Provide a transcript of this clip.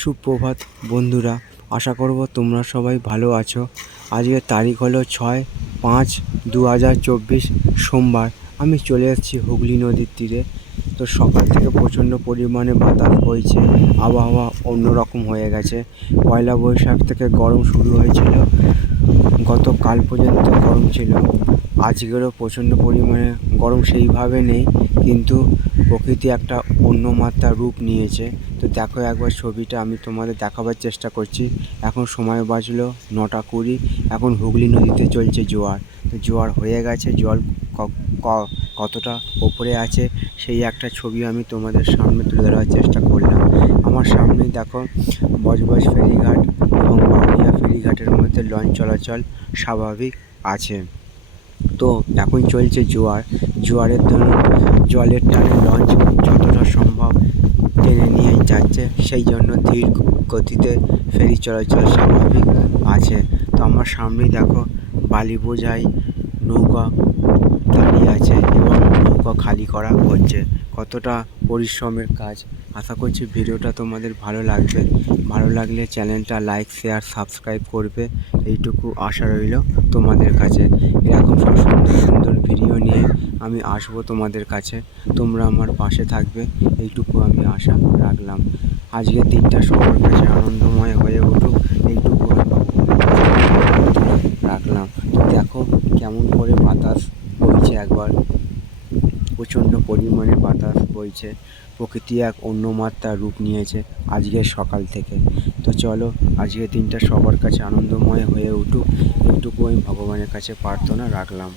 সুপ্রভাত বন্ধুরা, আশা করব তোমরা সবাই ভালো আছো। আজকের তারিখ হলো 6/5/2024 সোমবার। আমি চলে এসেছি হুগলি নদীর তীরে। তো সকাল থেকে প্রচণ্ড পরিমাণে বাতাস বইছে, আবহাওয়া অন্যরকম হয়ে গেছে। পয়লা বৈশাখ থেকে গরম শুরু হয়েছিল, গতকাল পর্যন্ত গরম ছিল। আজকেরও প্রচণ্ড পরিমাণে গরম সেইভাবে নেই, কিন্তু প্রকৃতি একটা অন্য মাত্রার রূপ নিয়েছে। তো দেখো একবার ছবিটা আমি তোমাদের দেখাবার চেষ্টা করছি। এখন সময় বাজলো 9:20। এখন হুগলি নদীতে চলছে জোয়ার। তো জোয়ার হয়ে গেছে, জল কতটা ওপরে আছে সেই একটা ছবি আমি তোমাদের সামনে তুলে ধরার চেষ্টা করলাম। আমার সামনেই দেখো বজবজ ফেরিঘাট এবং বাউরিয়া ফেরিঘাটের মধ্যে লঞ্চ চলাচল স্বাভাবিক আছে। তো এখন চলছে জোয়ার। জোয়ারের জন্য জলের টানে লঞ্চ যতটা সম্ভব টেনে নিয়ে যাচ্ছে, সেই জন্য ধীর গতিতে ফেরি চলাচল স্বাভাবিক আছে। তো আমার সামনেই দেখো বালি বোঝাই নৌকা দাঁড়িয়ে আছে এবং নৌকা খালি করা হচ্ছে। কতটা পরিশ্রমের কাজ। আশা করছি ভিডিওটা তোমাদের ভালো লাগবে। ভালো লাগলে চ্যানেলটা লাইক, শেয়ার, সাবস্ক্রাইব করবে, এইটুকু আশা রইল তোমাদের কাছে। এরকম সব সুন্দর সুন্দর ভিডিও নিয়ে আমি আসবো তোমাদের কাছে। তোমরা আমার পাশে থাকবে, এইটুকু আমি আশা রাখলাম। আজকের দিনটা সবার কাছে আনন্দময় হয়ে উঠুক, এইটুকু আমি রাখলাম। তো দেখো কেমন করে বাতাস বইছে, একবার প্রচণ্ড পরিমাণে বাতাস বইছে। প্রকৃতি এক অন্য মাত্রার রূপ নিয়েছে আজকের সকাল থেকে। তো চলো আজকের দিনটা সবার কাছে আনন্দময় হয়ে উঠুক, এইটুকু আমি ভগবানের কাছে প্রার্থনা রাখলাম।